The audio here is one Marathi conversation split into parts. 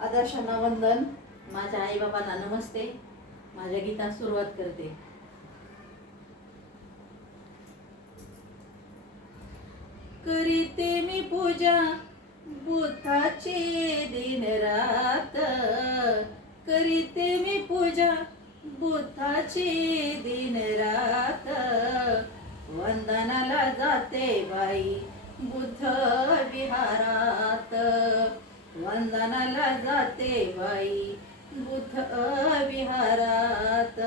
आदर्शांना वंदन. माझ्या आई बाबांना नमस्ते. माझ्या गीतात सुरुवात करते. करीते मी पूजा बुद्धाची दिन रात. करीते मी पूजा बुद्धाची दिन रात. वंदनाला जाते बाई बुद्ध विहारात. वंदनाला जाते बाई बुद्ध विहारात.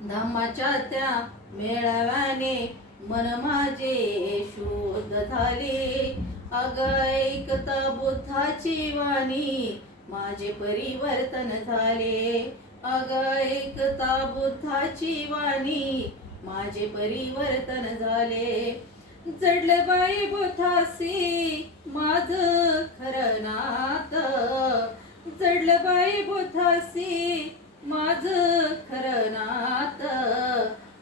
धम्माच्या त्या मेळाव्याने मन माझे शुद्ध झाले. अग ऐकता बुद्धाची वाणी माझे परिवर्तन झाले. अग ऐकता बुद्धाची वाणी माझे परिवर्तन झाले. जडलं बाई बुद्धासी माझ खरं नात. जडलं बाई बुद्धासी माझ खरं नात.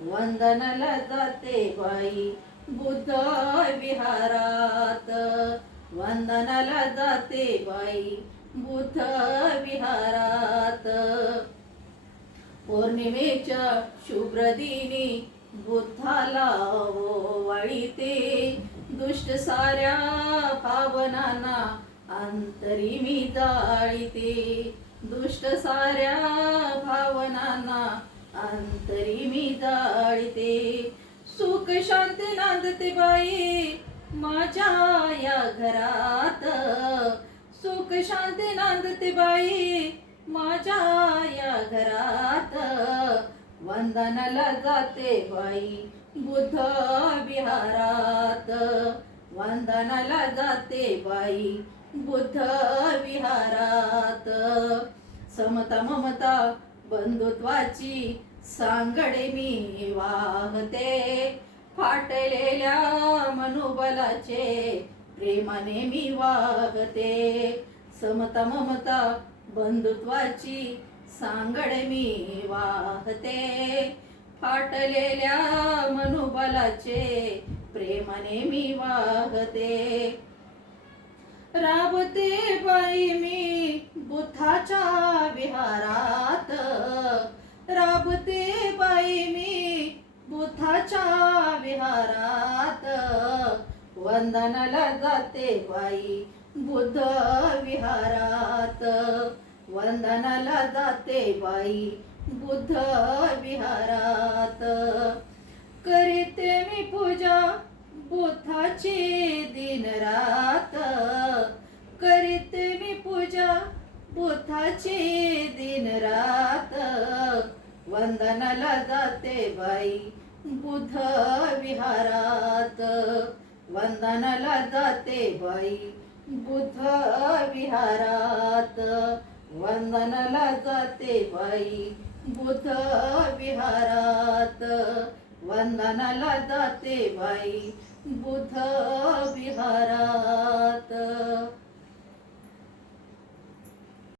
वंदनाला जाते बाई बुद्ध विहारात. वंदनाला जाते बाई बुद्ध विहारात. पौर्णिमेच्या शुभ्र दिनी बुद्धाला ओवाळीते. दुष्ट साऱ्या भावनांना अंतरी मी जाळीते. दुष्ट साऱ्या भावनांना अंतरी मी जाळीते. सुख शांती नांदते बाई माझ्या या घरात. सुख शांती नांदते बाई माझ्या या घरात. वंदनाला जाते बाई बुद्ध विहारात. वंदनाला जाते बाई बुद्ध विहारात. समता ममता बंधुत्वाची सांगडे मी वाहते. फाटलेल्या मनोबलाचे प्रेमाने मी वाहते. समता ममता बंधुत्वाची सांगडे मी वाहते. फाटलेल्या मनोबलाचे प्रेमाने मी वाहते. राबते बाई मी बुद्धाच्या विहारात. राबते बाई मी बुद्धाच्या विहारात. वंदनाला जाते बाई बुद्ध विहारात. वंदनाला जाते बाई बुद्ध विहारात. करीते मी पूजा बुद्धाची दिन रात. करीते मी पूजा बुद्धाची दिन रात. वंदनाला जाते बाई बुद्ध विहारात. वंदनाला जाते बाई बुद्ध विहारात. वंदनाला जाते बाई बुद्ध विहारात. वंदनाला जाते बाई बुद्ध विहारात.